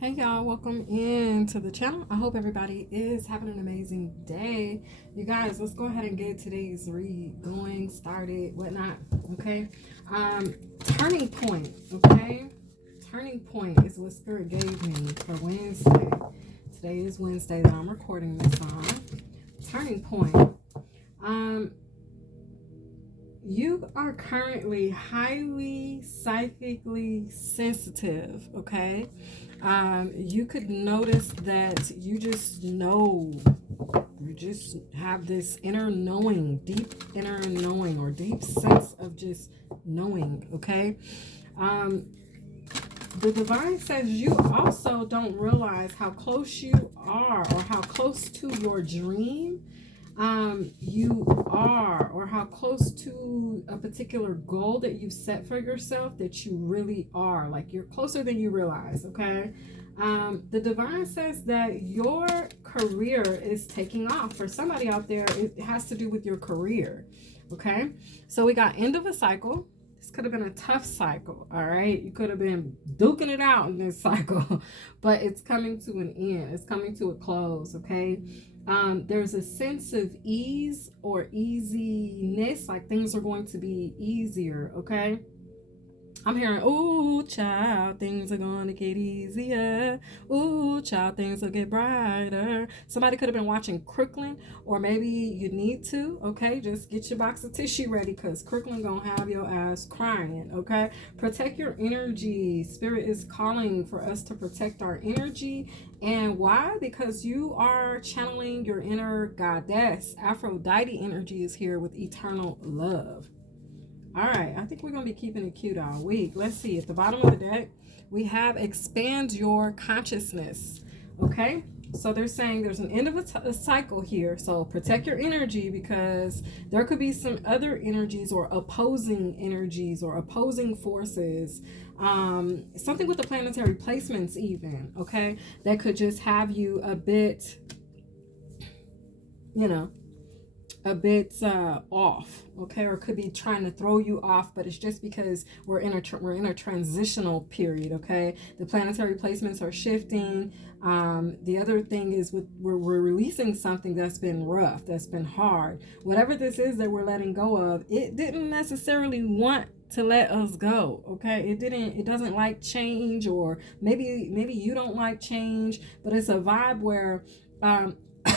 Hey y'all, welcome in to the channel. I hope everybody is having an amazing day. You guys, let's go ahead and get today's read going, started, whatnot. Okay. Turning point. Okay. Turning point is what Spirit gave me for Wednesday. Today is Wednesday that I'm recording this on. Turning point. You are currently highly psychically sensitive, okay? You could notice that you just know, you just have this inner knowing, deep inner knowing, or deep sense of just knowing, okay? The divine says you also don't realize how close you are, or how close to your dream you are, or how close to a particular goal that you set for yourself that you really are. Like, you're closer than you realize. Okay. The divine says that your career is taking off. For somebody out there, it has to do with your career. Okay. So we got end of a cycle. This could have been a tough cycle. All right. You could have been duking it out in this cycle, but it's coming to an end. It's coming to a close. Okay. There's a sense of ease or easiness, like things are going to be easier, okay? I'm hearing, ooh, child, things are going to get easier. Ooh, child, things will get brighter. Somebody could have been watching Crooklyn, or maybe you need to, okay? Just get your box of tissue ready, because Crooklyn going to have your ass crying, okay? Protect your energy. Spirit is calling for us to protect our energy. And why? Because you are channeling your inner goddess. Aphrodite energy is here with eternal love. All right, I think we're going to be keeping it cute all week. Let's see. At the bottom of the deck, we have expand your consciousness. Okay, so they're saying there's an end of a cycle here. So protect your energy, because there could be some other energies, or opposing energies, or opposing forces. Something with the planetary placements even, okay, that could just have you a bit, a bit off, okay, or could be trying to throw you off, but it's just because we're in a transitional period, okay? The planetary placements are shifting. The other thing is we're releasing something that's been rough, that's been hard. Whatever this is that we're letting go of, it didn't necessarily want to let us go, okay? It doesn't like change, or maybe you don't like change, but it's a vibe where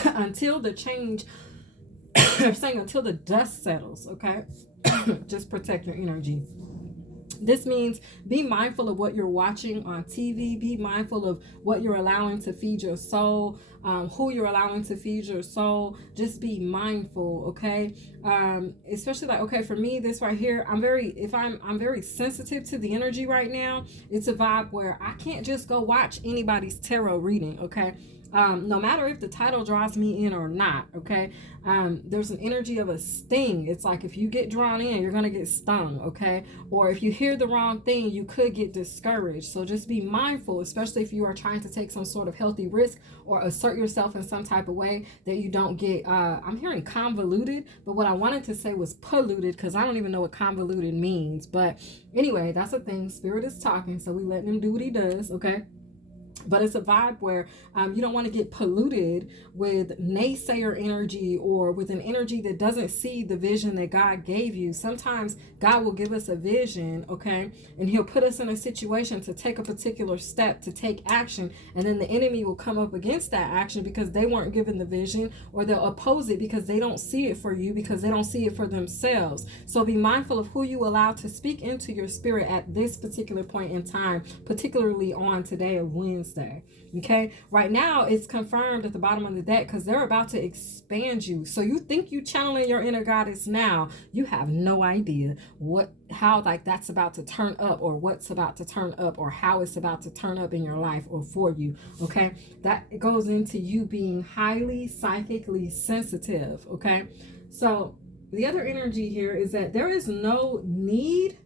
until the change I'm saying until the dust settles, okay? Just protect your energy. This means be mindful of what you're watching on TV. Be mindful of what you're allowing to feed your soul, who you're allowing to feed your soul. Just be mindful, okay? Especially, like, okay, for me, this right here, I'm very sensitive to the energy right now. It's a vibe where I can't just go watch anybody's tarot reading, okay? No matter if the title draws me in or not, okay? There's an energy of a sting. It's like if you get drawn in, you're going to get stung, okay? Or if you hear the wrong thing, you could get discouraged. So just be mindful, especially if you are trying to take some sort of healthy risk or assert yourself in some type of way, that you don't get, I'm hearing convoluted, but what I wanted to say was polluted, because I don't even know what convoluted means. But anyway, that's a thing. Spirit is talking, so we letting him do what he does, okay? But it's a vibe where you don't want to get polluted with naysayer energy, or with an energy that doesn't see the vision that God gave you. Sometimes God will give us a vision, okay, and he'll put us in a situation to take a particular step, to take action, and then the enemy will come up against that action because they weren't given the vision, or they'll oppose it because they don't see it for you, because they don't see it for themselves. So be mindful of who you allow to speak into your spirit at this particular point in time, particularly on today of Wednesday. Okay, right now it's confirmed at the bottom of the deck, because they're about to expand you. So you think you channeling your inner goddess now, you have no idea how like that's about to turn up, or what's about to turn up, or how it's about to turn up in your life or for you. Okay, that goes into you being highly psychically sensitive. Okay, so the other energy here is that there is no need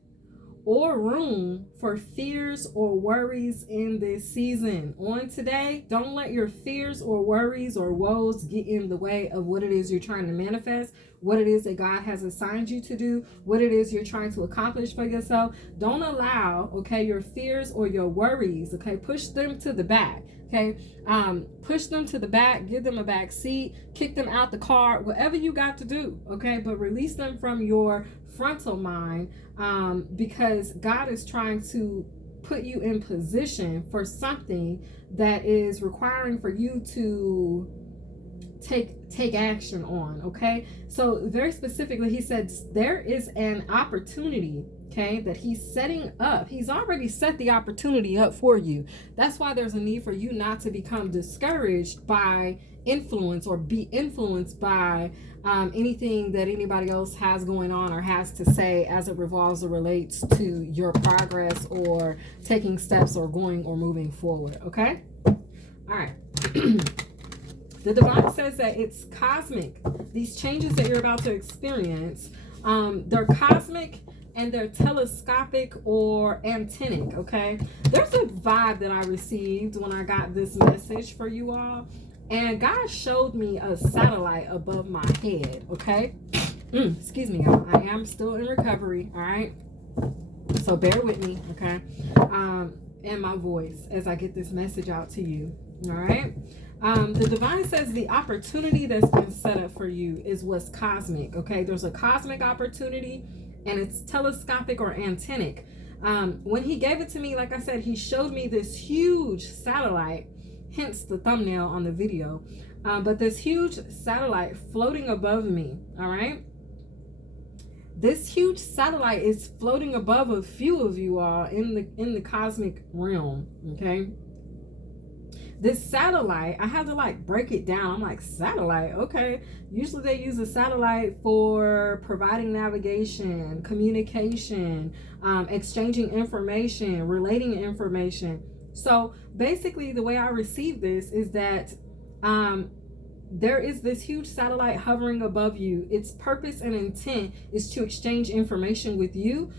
or room for fears or worries in this season. On today, don't let your fears or worries or woes get in the way of what it is you're trying to manifest, what it is that God has assigned you to do, what it is you're trying to accomplish for yourself. Don't allow, okay, your fears or your worries, okay, push them to the back. Okay, push them to the back, give them a back seat, kick them out the car, whatever you got to do, okay, but release them from your frontal mind, because God is trying to put you in position for something that is requiring for you to take action on. Okay, so very specifically, he said there is an opportunity, okay, that he's setting up. He's already set the opportunity up for you. That's why there's a need for you not to become discouraged by influence or be influenced by anything that anybody else has going on or has to say as it revolves or relates to your progress or taking steps or going or moving forward. Okay, all right. The divine says that it's cosmic. These changes that you're about to experience, they're cosmic and they're telescopic or antennic, okay? There's a vibe that I received when I got this message for you all. And God showed me a satellite above my head, okay? Excuse me, y'all. I am still in recovery, all right? So bear with me, okay? And my voice as I get this message out to you, all right? The divine says the opportunity that's been set up for you is what's cosmic, okay? There's a cosmic opportunity and it's telescopic or antennic. When he gave it to me, like I said, he showed me this huge satellite, hence the thumbnail on the video, but this huge satellite floating above me, all right? This huge satellite is floating above a few of you all in the cosmic realm, okay? This satellite, I had to like break it down. I'm like, satellite, okay. Usually they use a satellite for providing navigation, communication, exchanging information, relating information. So basically the way I received this is that there is this huge satellite hovering above you. Its purpose and intent is to exchange information with you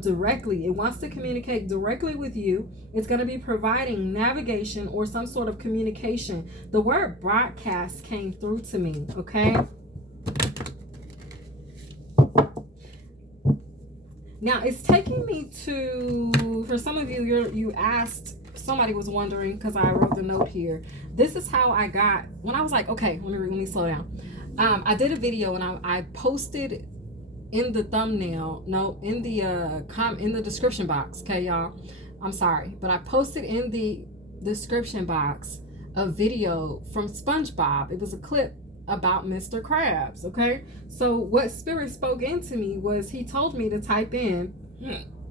directly. It wants to communicate directly with you. It's going to be providing navigation or some sort of communication. The word broadcast came through to me, okay? Now it's taking me to, for some of you, you asked, somebody was wondering, because I wrote the note here. This is how I got, when I was like, okay, let me slow down. I did a video and I posted in the thumbnail, no, in the description box, okay, y'all? I'm sorry, but I posted in the description box a video from SpongeBob. It was a clip about Mr. Krabs, okay? So what Spirit spoke into me was he told me to type in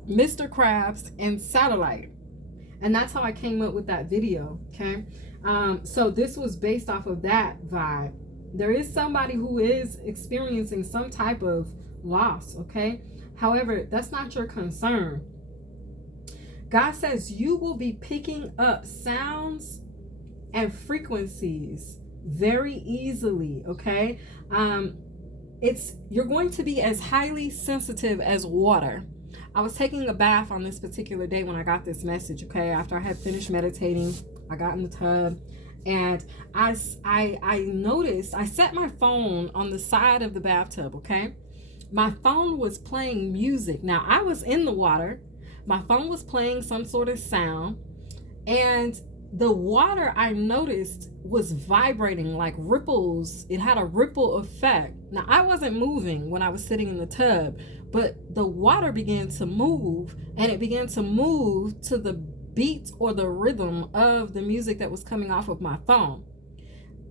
Mr. Krabs and satellite. And that's how I came up with that video, okay? So this was based off of that vibe. There is somebody who is experiencing some type of loss, okay? However, that's not your concern. God says you will be picking up sounds and frequencies very easily, okay? You're going to be as highly sensitive as water. I was taking a bath on this particular day when I got this message, okay? After I had finished meditating, I got in the tub and I noticed, I set my phone on the side of the bathtub, okay? My phone was playing music. Now, I was in the water. My phone was playing some sort of sound, and the water, I noticed, was vibrating like ripples. It had a ripple effect. Now, I wasn't moving when I was sitting in the tub, but the water began to move, and it began to move to the beat or the rhythm of the music that was coming off of my phone.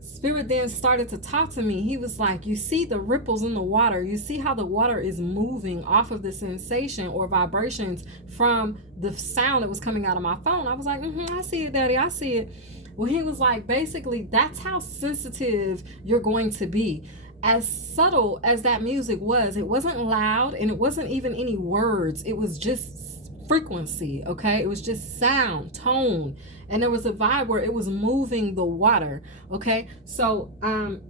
Spirit then started to talk to me. He was like, you see the ripples in the water. You see how the water is moving off of the sensation or vibrations from the sound that was coming out of my phone. I was like, I see it, Daddy. I see it. Well, he was like, basically, that's how sensitive you're going to be. As subtle as that music was, it wasn't loud and it wasn't even any words. It was just frequency, okay? It was just sound, tone, and there was a vibe where it was moving the water, okay? So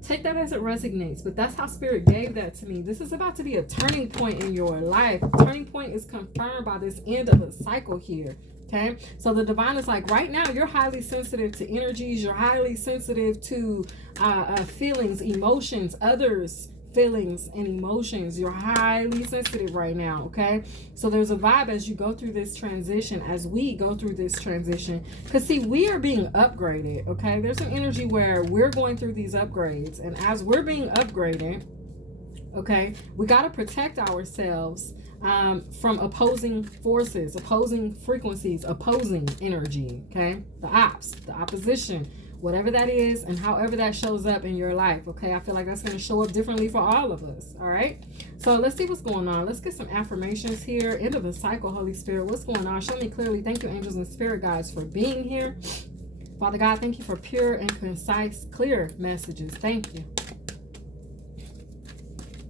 take that as it resonates, but that's how Spirit gave that to me. This is about to be a turning point in your life. Turning point is confirmed by this end of a cycle here. Okay, so the divine is like, right now you're highly sensitive to energies, you're highly sensitive to feelings, emotions, others' feelings and emotions. You're highly sensitive right now. Okay, so there's a vibe as you go through this transition, as we go through this transition, because see, we are being upgraded. Okay, there's an energy where we're going through these upgrades, and as we're being upgraded, okay, we got to protect ourselves from opposing forces, opposing frequencies, opposing energy, okay? The opposition, whatever that is, and however that shows up in your life, okay? I feel like that's going to show up differently for all of us, all right? So let's see what's going on. Let's get some affirmations here. End of the cycle, Holy Spirit. What's going on? Show me clearly. Thank you, angels and spirit guides, for being here. Father God, thank you for pure and concise, clear messages. Thank you.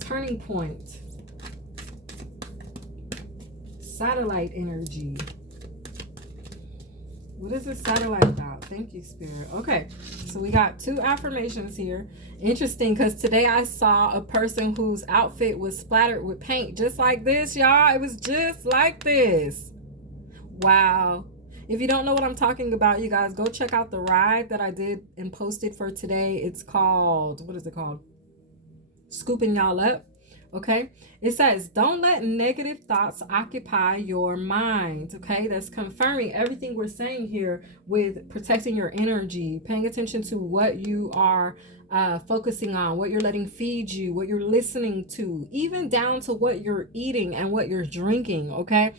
Turning point. Satellite energy. What is this satellite about? Thank you, Spirit. Okay, so we got 2 affirmations here. Interesting, because today I saw a person whose outfit was splattered with paint just like this, y'all. It was just like this. Wow. If you don't know what I'm talking about, you guys, go check out the ride that I did and posted for today. It's called, what is it called? Scooping Y'all Up. Okay, it says, don't let negative thoughts occupy your mind. Okay, that's confirming everything we're saying here with protecting your energy, paying attention to what you are focusing on, what you're letting feed you, what you're listening to, even down to what you're eating and what you're drinking. Okay,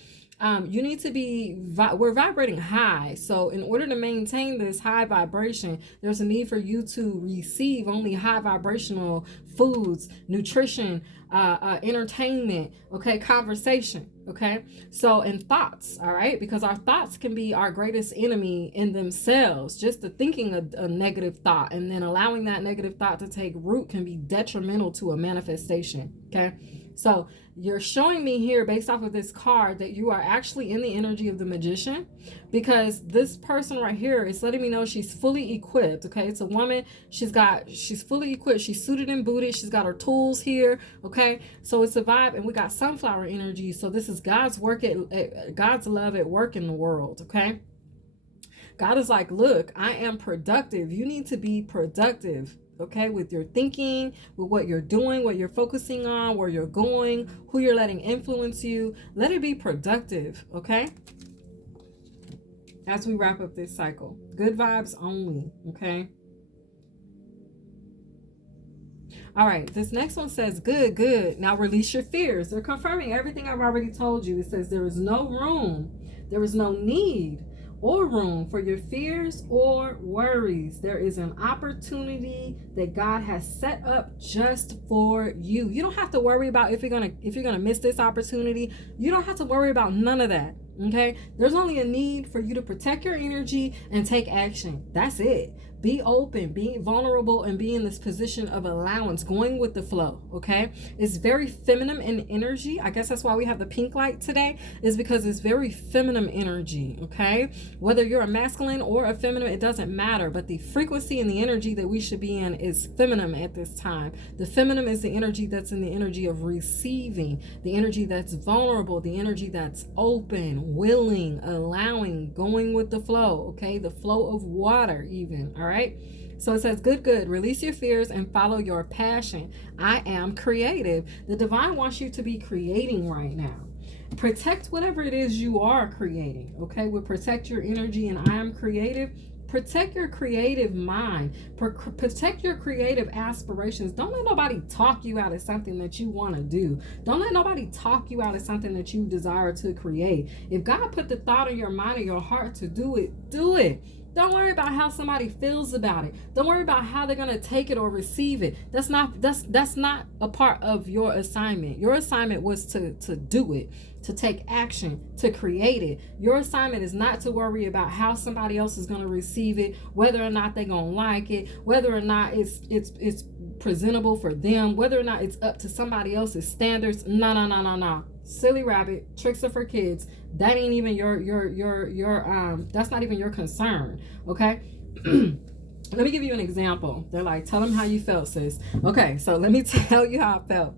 you need to be, we're vibrating high. So in order to maintain this high vibration, there's a need for you to receive only high vibrational foods, nutrition, entertainment, okay, conversation, okay? So, and thoughts, all right? Because our thoughts can be our greatest enemy in themselves. Just the thinking a negative thought and then allowing that negative thought to take root can be detrimental to a manifestation, okay? So you're showing me here, based off of this card, that you are actually in the energy of the magician, because this person right here is letting me know she's fully equipped. Okay, it's a woman. She's fully equipped. She's suited and booted. She's got her tools here. Okay, so it's a vibe, and we got sunflower energy. So this is God's work God's love at work in the world. Okay, God is like, look, I am productive. You need to be productive. Okay, with your thinking, with what you're doing, what you're focusing on, where you're going, who you're letting influence you. Let it be productive. Okay, as we wrap up this cycle, good vibes only. Okay, all right, this next one says, good, now release your fears. They're confirming everything I've already told you. It says there is no room, there is no need or room for your fears or worries. There is an opportunity that God has set up just for you. You don't have to worry about if you're gonna miss this opportunity. You don't have to worry about none of that. Okay, there's only a need for you to protect your energy and take action. That's it. Be open, be vulnerable, and be in this position of allowance, going with the flow. Okay, it's very feminine in energy. I guess that's why we have the pink light today, is because it's very feminine energy. Okay, whether you're a masculine or a feminine, it doesn't matter, but the frequency and the energy that we should be in is feminine at this time. The feminine is the energy that's in the energy of receiving, the energy that's vulnerable, the energy that's open, willing, allowing, going with the flow. Okay, the flow of water even. All right, so it says, good, release your fears and follow your passion. I am creative. The divine wants you to be creating right now. Protect whatever it is you are creating. Okay, we'll protect your energy, and I am creative. Protect your creative mind. Protect your creative aspirations. Don't let nobody talk you out of something that you want to do. Don't let nobody talk you out of something that you desire to create. If God put the thought in your mind and your heart to do it, do it. Don't worry about how somebody feels about it. Don't worry about how they're going to take it or receive it. That's not a part of your assignment. Your assignment was to do it, to take action, to create it. Your assignment is not to worry about how somebody else is going to receive it, whether or not they're going to like it, whether or not it's presentable for them, whether or not it's up to somebody else's standards. No. Silly Rabbit, tricks are for kids. That ain't even that's not even your concern, okay? Let me give you an example. They're like, tell them how you felt, sis. Okay, so let me tell you how I felt.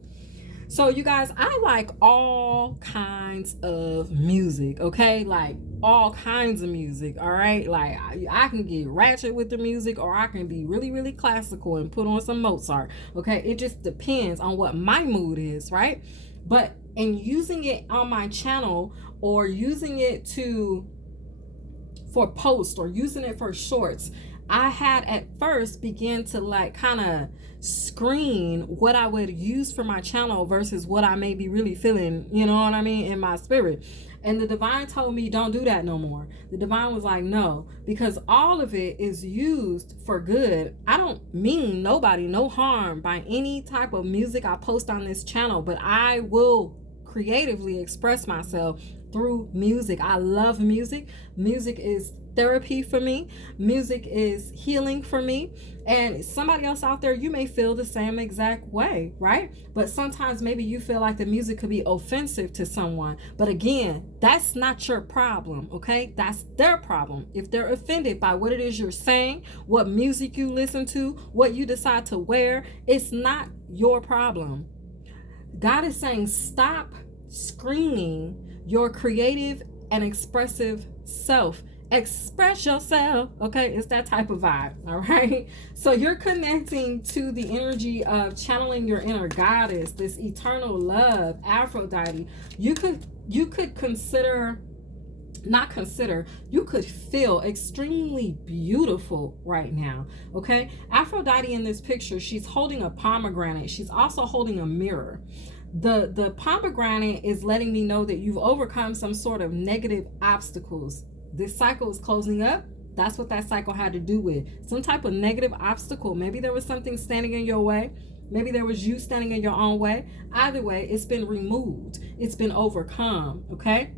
So you guys, I like all kinds of music, okay? Like all kinds of music, all right? Like I can get ratchet with the music, or I can be really, really classical and put on some Mozart, okay? It just depends on what my mood is, right? But in using it on my channel, or using it for posts, or using it for shorts, I had at first began to like kind of screen what I would use for my channel versus what I may be really feeling, you know what I mean, in my spirit. And the divine told me, don't do that no more. The divine was like, no, because all of it is used for good. I don't mean nobody no harm by any type of music I post on this channel, but I will creatively express myself through music. I love music. Music is therapy for me. Music is healing for me. And somebody else out there, you may feel the same exact way, right? But sometimes maybe you feel like the music could be offensive to someone. But again, that's not your problem, okay? That's their problem. If they're offended by what it is you're saying, what music you listen to, what you decide to wear, it's not your problem. God is saying, stop screening your creative and expressive self. Express yourself, okay? It's that type of vibe, all right? So you're connecting to the energy of channeling your inner goddess, this eternal love, Aphrodite. You could consider, not consider, you could feel extremely beautiful right now, okay? Aphrodite in this picture, she's holding a pomegranate. She's also holding a mirror. The pomegranate is letting me know that you've overcome some sort of negative obstacles. This cycle is closing up. That's what that cycle had to do with. Some type of negative obstacle. Maybe there was something standing in your way. Maybe there was you standing in your own way. Either way, it's been removed. It's been overcome, okay?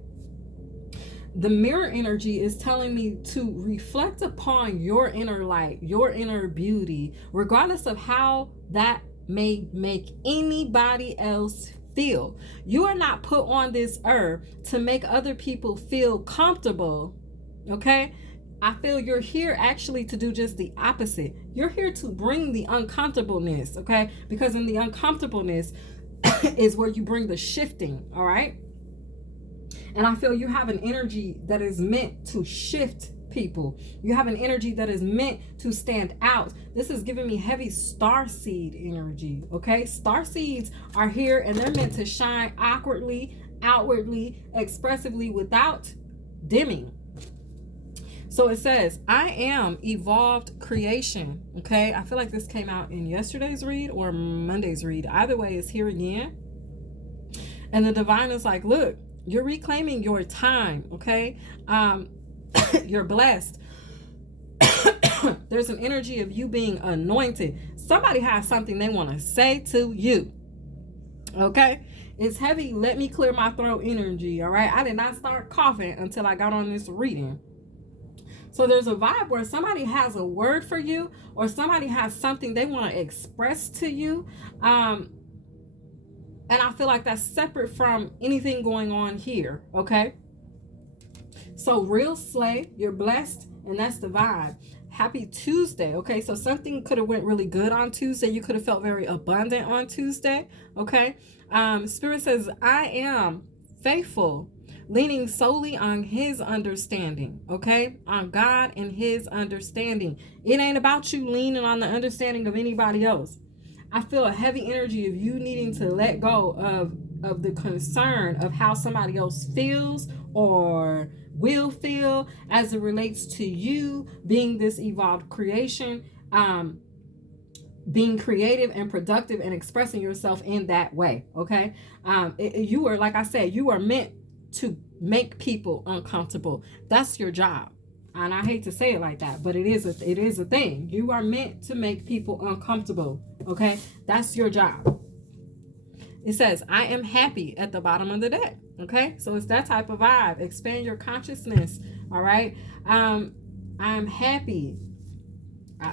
The mirror energy is telling me to reflect upon your inner light, your inner beauty, regardless of how that may make anybody else feel. You are not put on this earth to make other people feel comfortable, okay? I feel you're here actually to do just the opposite. You're here to bring the uncomfortableness, okay? Because in the uncomfortableness is where you bring the shifting, all right? And I feel you have an energy that is meant to shift people. You have an energy that is meant to stand out. This is giving me heavy starseed energy, okay? Starseeds are here and they're meant to shine awkwardly, outwardly, expressively, without dimming. So it says, I am evolved creation, okay? I feel like this came out in yesterday's read or Monday's read. Either way, it's here again. And the divine is like, look, you're reclaiming your time, okay? You're blessed. There's an energy of you being anointed. Somebody has something they want to say to you, okay? It's heavy. Let me clear my throat energy, all right? I did not start coughing until I got on this reading. So there's a vibe where somebody has a word for you, or somebody has something they want to express to you. And I feel like that's separate from anything going on here, okay? So real slay, you're blessed, and that's the vibe. Happy Tuesday, okay? So something could have went really good on Tuesday. You could have felt very abundant on Tuesday, okay? Spirit says, I am faithful, leaning solely on his understanding, okay? On God and his understanding. It ain't about you leaning on the understanding of anybody else. I feel a heavy energy of you needing to let go of the concern of how somebody else feels or will feel as it relates to you being this evolved creation, being creative and productive and expressing yourself in that way, okay? You are, like I said, you are meant to make people uncomfortable. That's your job. And I hate to say it like that, but it is a thing. You are meant to make people uncomfortable, okay? That's your job. It says, I am happy at the bottom of the deck, okay? So it's that type of vibe. Expand your consciousness, all right? I'm happy.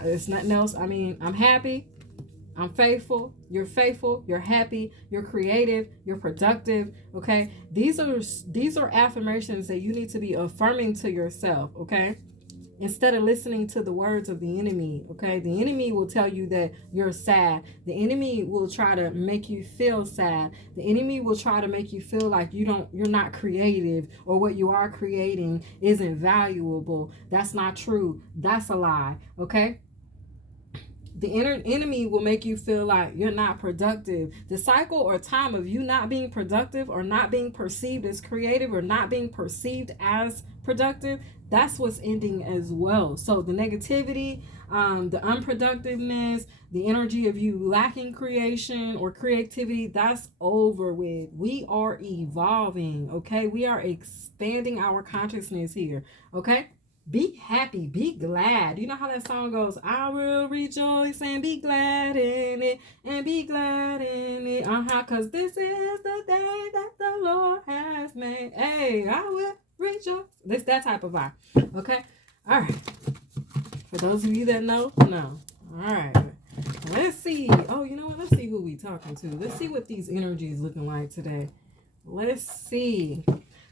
It's nothing else. I mean, I'm happy. I'm faithful, you're happy, you're creative, you're productive, okay? These are affirmations that you need to be affirming to yourself, okay? Instead of listening to the words of the enemy, okay? The enemy will tell you that you're sad. The enemy will try to make you feel sad. The enemy will try to make you feel like you're not creative, or what you are creating isn't valuable. That's not true. That's a lie, okay? The enemy will make you feel like you're not productive. The cycle or time of you not being productive, or not being perceived as creative, or not being perceived as productive, that's what's ending as well. So the negativity, the unproductiveness, the energy of you lacking creation or creativity, that's over with. We are evolving, okay? We are expanding our consciousness here, okay? Be happy, be glad. You know how that song goes, I will rejoice and be glad in it, and be glad in it. Because this is the day that the Lord has made. Hey, I will rejoice. This that type of vibe. Okay? All right. For those of you that know. All right. Let's see. Oh, you know what? Let's see who we talking to. Let's see what these energies looking like today. Let's see.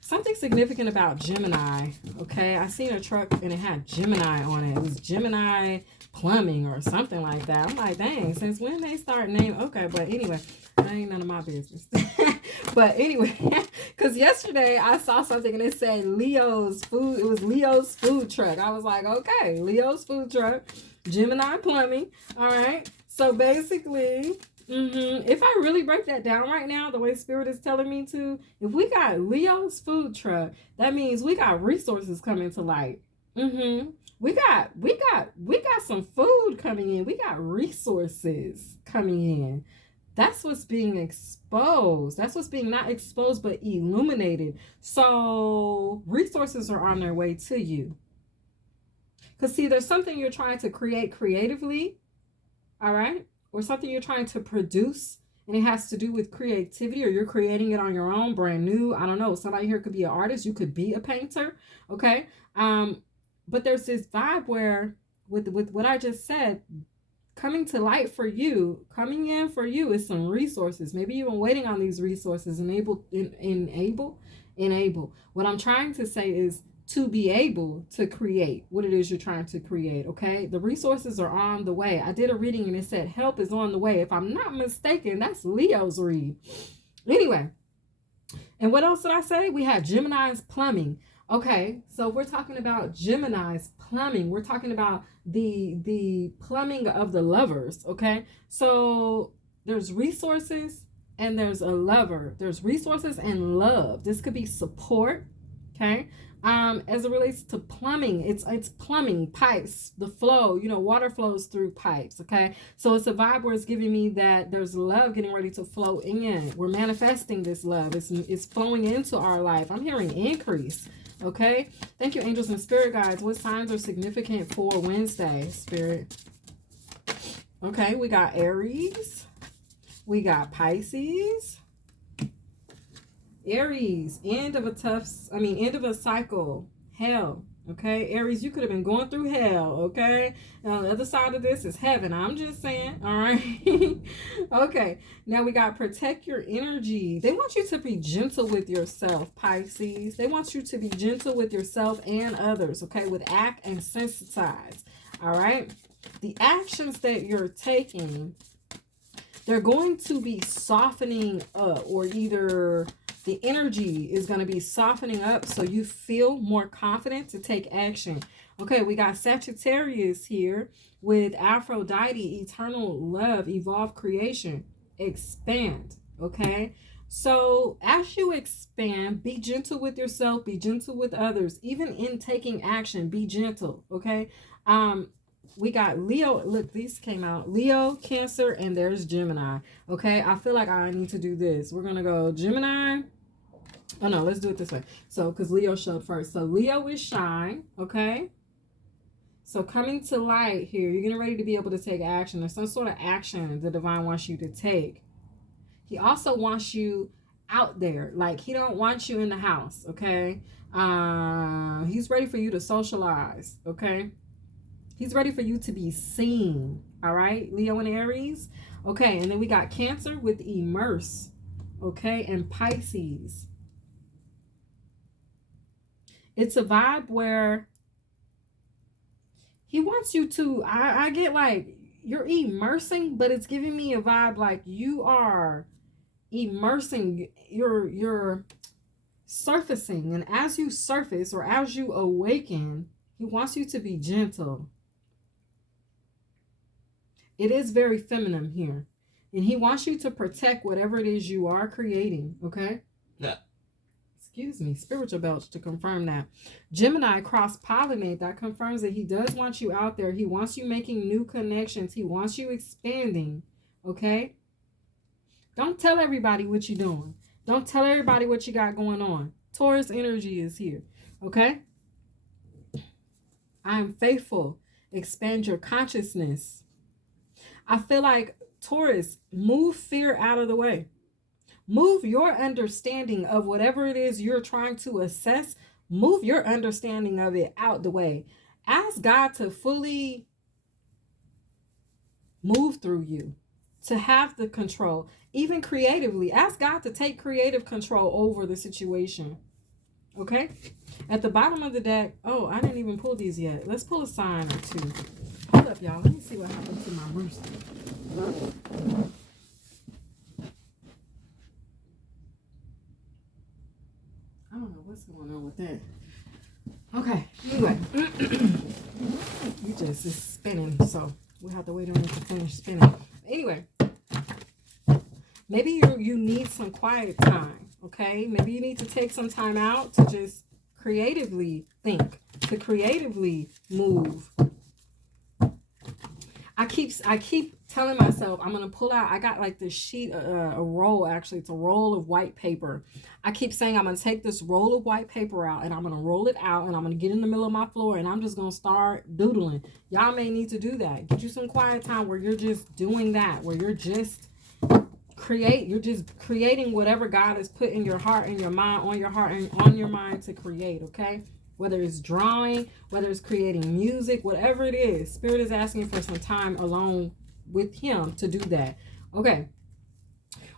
Something significant about Gemini, okay? I seen a truck and it had Gemini on it. It was Gemini Plumbing or something like that. I'm like, dang, since when they start naming? Okay, but anyway, that ain't none of my business. But anyway, because yesterday I saw something and it said Leo's Food. It was Leo's Food Truck. I was like, okay, Leo's Food Truck, Gemini Plumbing. All right. So basically... if I really break that down right now, the way Spirit is telling me to, if we got Leo's Food Truck, that means we got resources coming to light. We got some food coming in. We got resources coming in. That's what's being exposed. That's what's being not exposed, but illuminated. So resources are on their way to you. Because see, there's something you're trying to create creatively. All right. Or something you're trying to produce, and it has to do with creativity, or you're creating it on your own, brand new. I don't know. Somebody here could be an artist. You could be a painter. Okay. But there's this vibe where with what I just said, coming to light for you, coming in for you is some resources. Maybe you've been waiting on these resources. Enable. What I'm trying to say is, to be able to create what it is you're trying to create, okay? The resources are on the way. I did a reading and it said help is on the way. If I'm not mistaken, that's Leo's read. Anyway, and what else did I say? We have Gemini's Plumbing. Okay, so we're talking about Gemini's Plumbing. We're talking about the plumbing of the lovers, okay? So there's resources and there's a lover. There's resources and love. This could be support, okay? As it relates to plumbing, it's plumbing, pipes, the flow, water flows through pipes, okay? So it's a vibe where it's giving me that there's love getting ready to flow in. We're manifesting this love. It's flowing into our life. I'm hearing increase, okay? Thank you, angels and spirit guides. What signs are significant for Wednesday, Spirit? Okay, we got Aries. We got Pisces. Aries, end of a cycle, hell, okay? Aries, you could have been going through hell, okay? Now, the other side of this is heaven, I'm just saying, all right? Okay, now we got protect your energy. They want you to be gentle with yourself, Pisces. They want you to be gentle with yourself and others, okay? With act and sensitize, all right? The actions that you're taking, they're going to be softening up, or either... the energy is going to be softening up so you feel more confident to take action. Okay, we got Sagittarius here with Aphrodite, eternal love, evolved creation, expand. Okay, so as you expand, be gentle with yourself, be gentle with others, even in taking action, be gentle. Okay, we got Leo. Look, these came out. Leo, Cancer, and there's Gemini. Okay, I feel like I need to do this. We're gonna go Gemini. Oh no, let's do it this way. So, because Leo showed first. So Leo is shine. Okay. So coming to light here, you're getting ready to be able to take action. There's some sort of action the divine wants you to take. He also wants you out there. Like, he don't want you in the house. Okay. He's ready for you to socialize. Okay. He's ready for you to be seen. All right, Leo and Aries. Okay, and then we got Cancer with immerse. Okay, and Pisces. It's a vibe where he wants you to, I get like, you're immersing, but it's giving me a vibe like you are immersing, you're surfacing. And as you surface or as you awaken, he wants you to be gentle. It is very feminine here. And he wants you to protect whatever it is you are creating, okay? Yeah. Excuse me, spiritual belch to confirm that. Gemini cross-pollinate, that confirms that he does want you out there. He wants you making new connections. He wants you expanding, okay? Don't tell everybody what you're doing. Don't tell everybody what you got going on. Taurus energy is here, okay? I am faithful. Expand your consciousness. I feel like, Taurus, move fear out of the way. Move your understanding of whatever it is you're trying to assess. Move your understanding of it out the way. Ask God to fully move through you, to have the control, even creatively. Ask God to take creative control over the situation. Okay? At the bottom of the deck, oh, I didn't even pull these yet. Let's pull a sign or two. Hold up, y'all. Let me see what happened to my rooster. I don't know what's going on with that. Okay, anyway. You just is spinning, so we'll have to wait on it to finish spinning. Anyway, maybe you need some quiet time, okay? Maybe you need to take some time out to just creatively think, to creatively move. I keep telling myself I'm gonna pull out. I got like this sheet, a roll. Actually, it's a roll of white paper. I keep saying I'm gonna take this roll of white paper out and I'm gonna roll it out and I'm gonna get in the middle of my floor and I'm just gonna start doodling. Y'all may need to do that. Get you some quiet time where you're just doing that, where you're just creating whatever God has put in your heart and your mind, on your heart and on your mind to create. Okay. Whether it's drawing, whether it's creating music, whatever it is, Spirit is asking for some time alone with him to do that. Okay.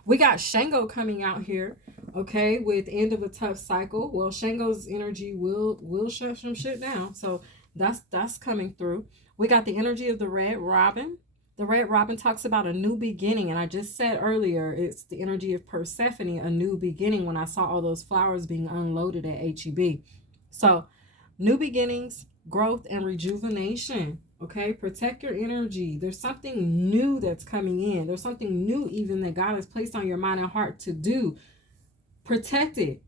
We got Shango coming out here, okay, with end of a tough cycle. Well, Shango's energy will shut some shit down. So that's coming through. We got the energy of the Red Robin. The Red Robin talks about a new beginning. And I just said earlier, it's the energy of Persephone, a new beginning, when I saw all those flowers being unloaded at HEB. So, new beginnings, growth, and rejuvenation. Okay, protect your energy. There's something new that's coming in. There's something new even that God has placed on your mind and heart to do. Protect it.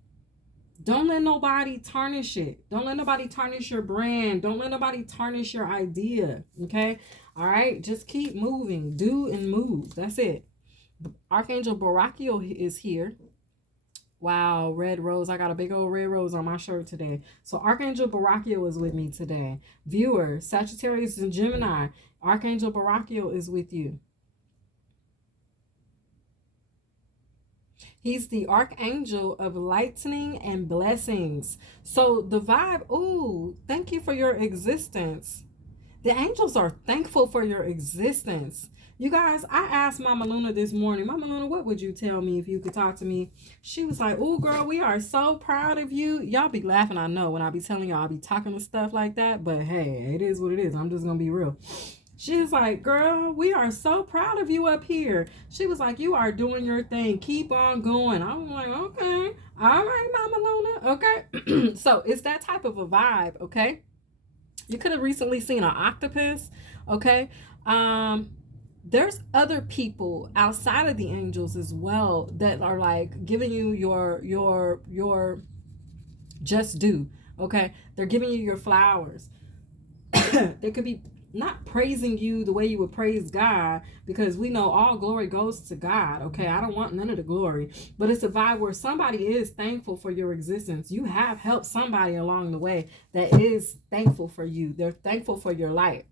Don't let nobody tarnish it. Don't let nobody tarnish your brand. Don't let nobody tarnish your idea. Okay, all right, just keep moving. Do and move. That's it. Archangel Barachiel is here. Wow, red rose. I got a big old red rose on my shirt today. So Archangel Barachiel is with me today. Viewer, Sagittarius and Gemini, Archangel Barachiel is with you. He's the archangel of lightning and blessings. So the vibe, ooh, thank you for your existence. The angels are thankful for your existence. You guys, I asked Mama Luna this morning, Mama Luna, what would you tell me if you could talk to me? She was like, oh, girl, we are so proud of you. Y'all be laughing, I know, when I be telling y'all I be talking to stuff like that. But hey, it is what it is. I'm just going to be real. She was like, girl, we are so proud of you up here. She was like, you are doing your thing. Keep on going. I'm like, okay. All right, Mama Luna. Okay. So it's that type of a vibe, okay? You could have recently seen an octopus, okay? There's other people outside of the angels as well that are like giving you your just due, okay? They're giving you your flowers. They could be not praising you the way you would praise God, because we know all glory goes to God, okay? I don't want none of the glory, but it's a vibe where somebody is thankful for your existence. You have helped somebody along the way that is thankful for you. They're thankful for your light.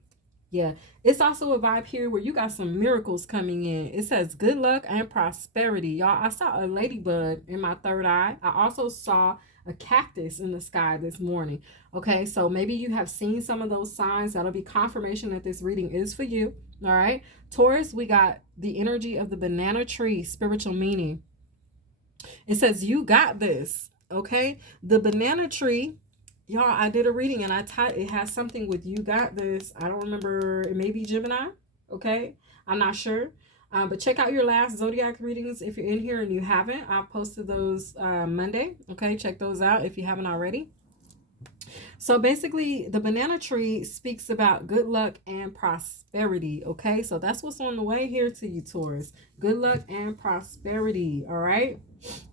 Yeah, it's also a vibe here where you got some miracles coming in. It says good luck and prosperity. Y'all, I saw a ladybug in my third eye. I also saw a cactus in the sky this morning. Okay, so maybe you have seen some of those signs. That'll be confirmation that this reading is for you. All right, Taurus, we got the energy of the banana tree, spiritual meaning. It says, you got this. Okay, the banana tree, y'all, I did a reading and it has something with you got this. I don't remember, it may be Gemini. Okay, I'm not sure. But check out your last zodiac readings if you're in here and you haven't. I've posted those Monday. Okay, check those out if you haven't already. So basically, the banana tree speaks about good luck and prosperity. Okay, so that's what's on the way here to you, Taurus. Good luck and prosperity. All right,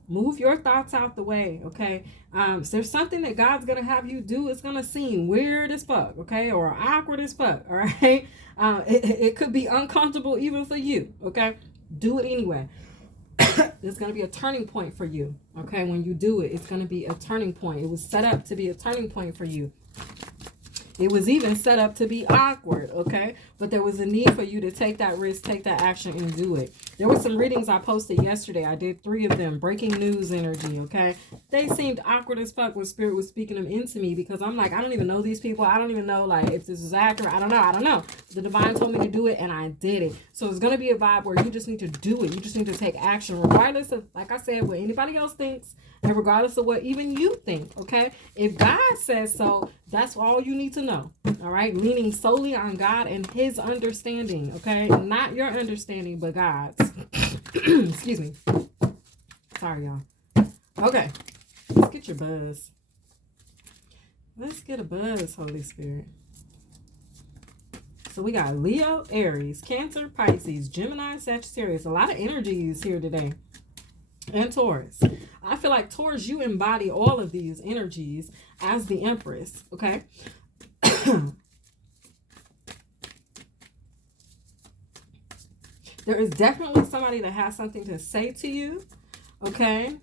move your thoughts out the way. Okay, so there's something that God's gonna have you do. It's gonna seem weird as fuck, okay, or awkward as fuck. All right, it could be uncomfortable even for you. Okay, do it anyway. There's going to be a turning point for you. Okay, when you do it, it's going to be a turning point. It was set up to be a turning point for you. It was even set up to be awkward, okay? But there was a need for you to take that risk, take that action, and do it. There were some readings I posted yesterday. I did 3 of them. Breaking news energy, okay? They seemed awkward as fuck when Spirit was speaking them into me because I'm like, I don't even know these people. I don't even know, like, if this is accurate. I don't know. The divine told me to do it, and I did it. So it's going to be a vibe where you just need to do it. You just need to take action, regardless of, like I said, what anybody else thinks, and regardless of what even you think, okay? If God says so, that's all you need to know, all right? Leaning solely on God and his understanding, okay? Not your understanding, but God's. Excuse me. Sorry, y'all. Okay, let's get your buzz. Let's get a buzz, Holy Spirit. So we got Leo, Aries, Cancer, Pisces, Gemini, Sagittarius. A lot of energies here today. And Taurus. I feel like Taurus, you embody all of these energies as the Empress, okay? There is definitely somebody that has something to say to you, okay?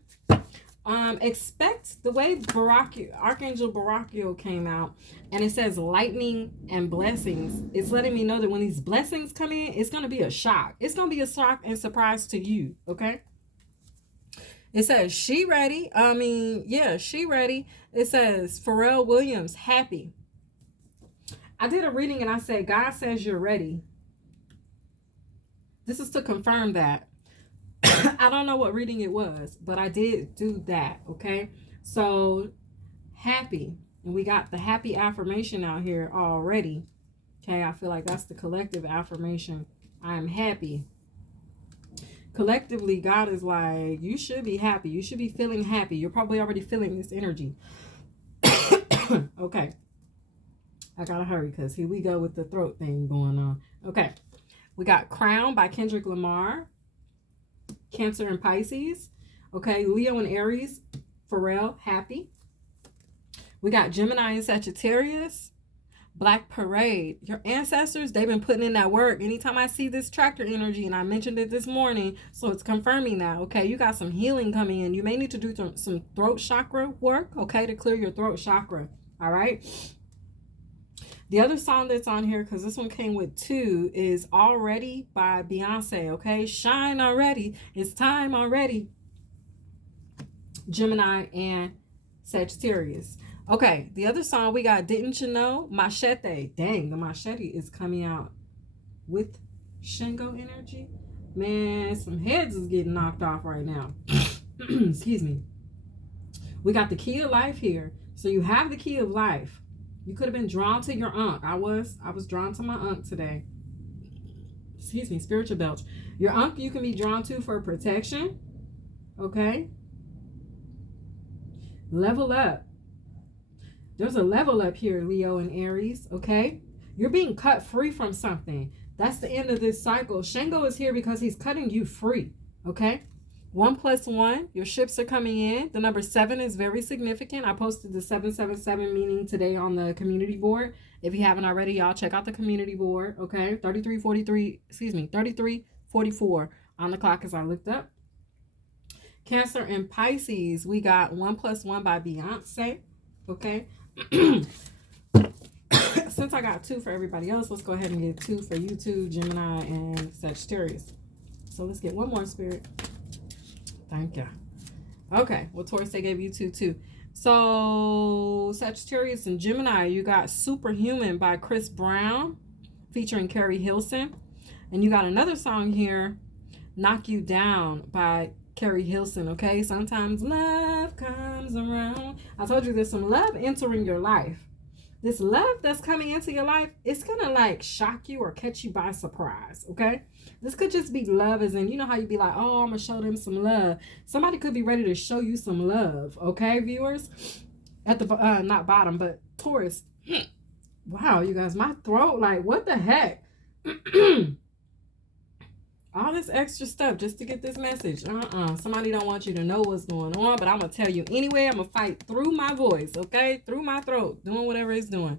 Expect the way Archangel Barakiel came out, and it says lightning and blessings. It's letting me know that when these blessings come in, it's going to be a shock. It's going to be a shock and surprise to you, okay? It says, she ready. She ready. It says, Pharrell Williams, happy. I did a reading and I said, God says you're ready. This is to confirm that. I don't know what reading it was, but I did do that, okay? So, happy. And we got the happy affirmation out here already. Okay, I feel like that's the collective affirmation. I am happy. Collectively, God is like, you should be happy. You should be feeling happy. You're probably already feeling this energy. Okay. I gotta hurry because here we go with the throat thing going on. Okay. We got Crown by Kendrick Lamar. Cancer and Pisces. Okay. Leo and Aries. Pharrell, happy. We got Gemini and Sagittarius. Black Parade. Your ancestors, they've been putting in that work. Anytime I see this tractor energy, and I mentioned it this morning, so it's confirming that, okay? You got some healing coming in. You may need to do some throat chakra work, okay, to clear your throat chakra, all right? The other song that's on here, because this one came with 2, is Already by Beyonce, okay? Shine already. It's time already. Gemini and Sagittarius. Okay, the other song we got, Didn't You Know? Machete. Dang, the machete is coming out with Shingo energy. Man, some heads is getting knocked off right now. Excuse me. We got the key of life here. So you have the key of life. You could have been drawn to your Ankh. I was drawn to my Ankh today. Excuse me, spiritual belch. Your Ankh you can be drawn to for protection. Okay. Level up. There's a level up here, Leo and Aries, okay? You're being cut free from something. That's the end of this cycle. Shango is here because he's cutting you free, okay? 1 + 1, your ships are coming in. The number 7 is very significant. I posted the 777 meaning today on the community board. If you haven't already, y'all check out the community board, okay? 3344 on the clock as I looked up. Cancer and Pisces, we got 1 + 1 by Beyonce, okay? Since I got 2 for everybody else, let's go ahead and get 2 for you two, Gemini and Sagittarius. So let's get one more, Spirit. Thank you. Okay, well, Taurus, they gave you 2 too. So Sagittarius and Gemini, you got Superhuman by Chris Brown featuring Carrie Hilson. And you got another song here, Knock You Down by Carrie Hilson, okay? Sometimes love comes around. I told you there's some love entering your life. This love that's coming into your life, it's gonna like shock you or catch you by surprise, okay? This could just be love, as in, you know how you be like, oh, I'm gonna show them some love. Somebody could be ready to show you some love, okay, viewers? At the, not bottom, but Taurus. Wow, you guys, my throat, like, what the heck? All this extra stuff just to get this message. Somebody don't want you to know what's going on, but I'm going to tell you anyway. I'm going to fight through my voice, okay? Through my throat, doing whatever it's doing.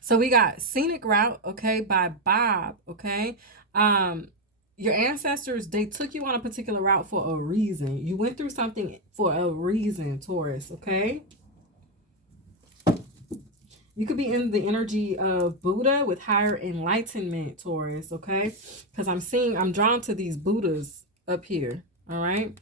So we got Scenic Route, okay, by Bob, okay? Your ancestors, they took you on a particular route for a reason. You went through something for a reason, Taurus, okay? You could be in the energy of Buddha with higher enlightenment, Taurus, okay? Because I'm drawn to these Buddhas up here, all right?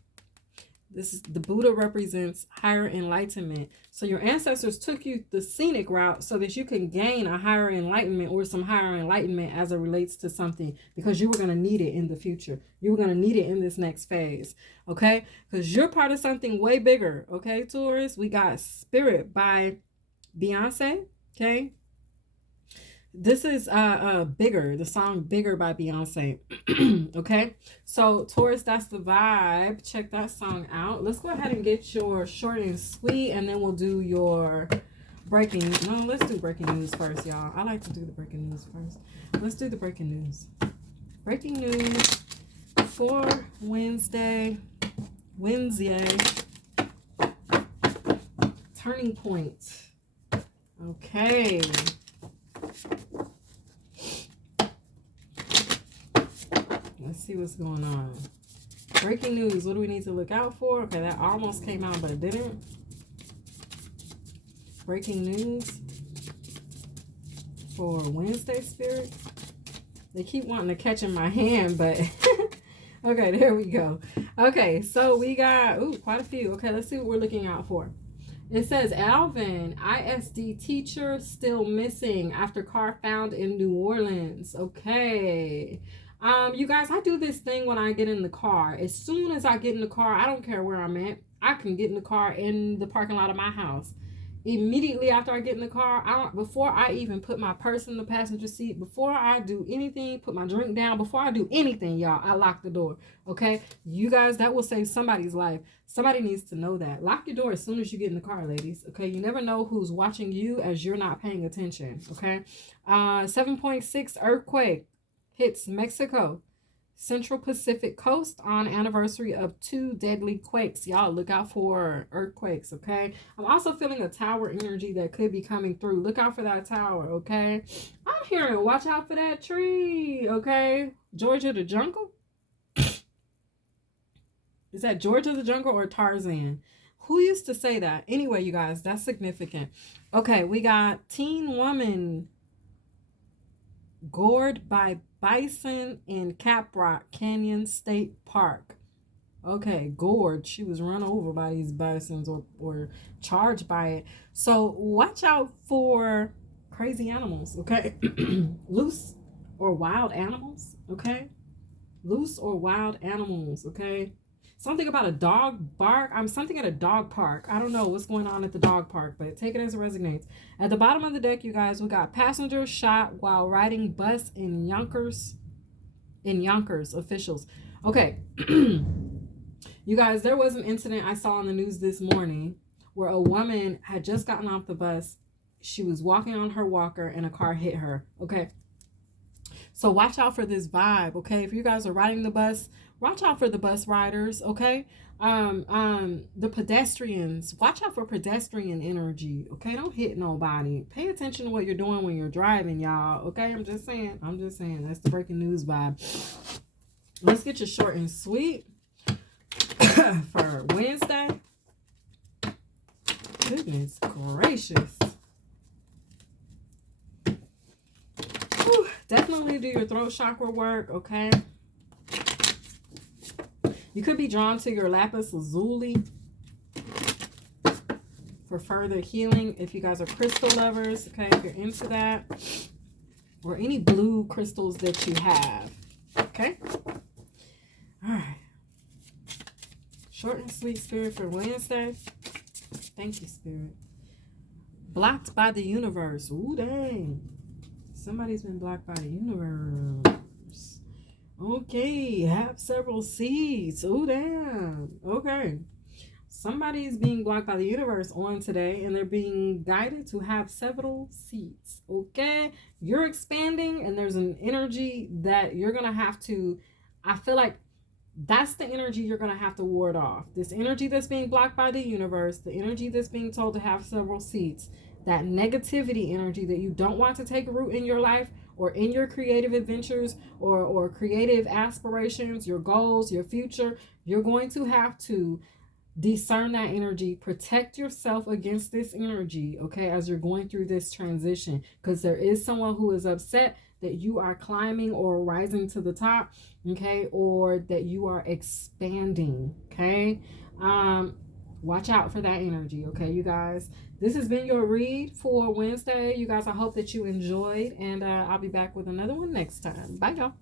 The Buddha represents higher enlightenment. So your ancestors took you the scenic route so that you can gain a higher enlightenment or some higher enlightenment as it relates to something, because you were going to need it in the future. You were going to need it in this next phase, okay? Because you're part of something way bigger, okay, Taurus? We got Spirit by Beyonce. Okay, this is Bigger, the song Bigger by Beyonce. Okay, so Taurus, that's the vibe. Check that song out. Let's go ahead and get your short and sweet, and then we'll do your breaking. No, let's do breaking news first, y'all. I like to do the breaking news first. Let's do the breaking news. Breaking news for Wednesday. Turning point. Okay. Let's see what's going on. Breaking news. What do we need to look out for? Okay, that almost came out, but it didn't. Breaking news for Wednesday, Spirit. They keep wanting to catch in my hand, but okay, there we go. Okay, so we got quite a few. Okay, let's see what we're looking out for. It says Alvin, ISD teacher still missing after car found in New Orleans. Okay. You guys, I do this thing when I get in the car. As soon as I get in the car, I don't care where I'm at. I can get in the car in the parking lot of my house. Immediately after I get in the car, before I even put my purse in the passenger seat, before I do anything, put my drink down, before I do anything, y'all, I lock the door. Okay? You guys, that will save somebody's life. Somebody needs to know that. Lock your door as soon as you get in the car, ladies. Okay? You never know who's watching you as you're not paying attention. Okay? 7.6 earthquake hits Mexico. Central Pacific coast on anniversary of 2 deadly quakes. Y'all look out for earthquakes, okay? I'm also feeling a tower energy that could be coming through. Look out for that tower, okay? I'm hearing watch out for that tree, okay? Georgia the Jungle? Is that Georgia the Jungle or Tarzan? Who used to say that? Anyway, you guys, that's significant. Okay, we got teen woman gored by bison in Caprock Canyon State Park. Okay, gored. She was run over by these bisons or charged by it. So watch out for crazy animals, okay? Loose or wild animals, okay? Loose or wild animals, okay? Something about a dog bark. Something at a dog park. I don't know what's going on at the dog park, but take it as it resonates. At the bottom of the deck, you guys, we got passenger shot while riding bus in Yonkers. Officials. Okay. You guys, there was an incident I saw on the news this morning where a woman had just gotten off the bus. She was walking on her walker and a car hit her. Okay. So watch out for this vibe, okay? If you guys are riding the bus, watch out for the bus riders, okay? The pedestrians, watch out for pedestrian energy, okay? Don't hit nobody. Pay attention to what you're doing when you're driving, y'all, okay? I'm just saying. That's the breaking news vibe. Let's get you short and sweet for Wednesday. Goodness gracious. Whew. Definitely do your throat chakra work, okay? You could be drawn to your lapis lazuli. for further healing. If you guys are crystal lovers, okay, if you're into that, or any blue crystals that you have, okay. All right. Short and sweet, Spirit, for Wednesday. Thank you, Spirit. Blocked by the universe. Ooh, dang. Somebody's been blocked by the universe. Okay, have several seeds. Ooh, damn. Okay. Somebody is being blocked by the universe on today, and they're being guided to have several seeds. Okay? You're expanding, and there's an energy that you're going to have to, I feel like that's the energy you're going to have to ward off. This energy that's being blocked by the universe, the energy that's being told to have several seeds, that negativity energy that you don't want to take root in your life or in your creative adventures or creative aspirations, your goals, your future, you're going to have to discern that energy, protect yourself against this energy, okay, as you're going through this transition, because there is someone who is upset that you are climbing or rising to the top, okay, or that you are expanding, okay. Watch out for that energy, okay, you guys. This has been your read for Wednesday, you guys. I hope that you enjoyed, and I'll be back with another one next time. Bye, y'all.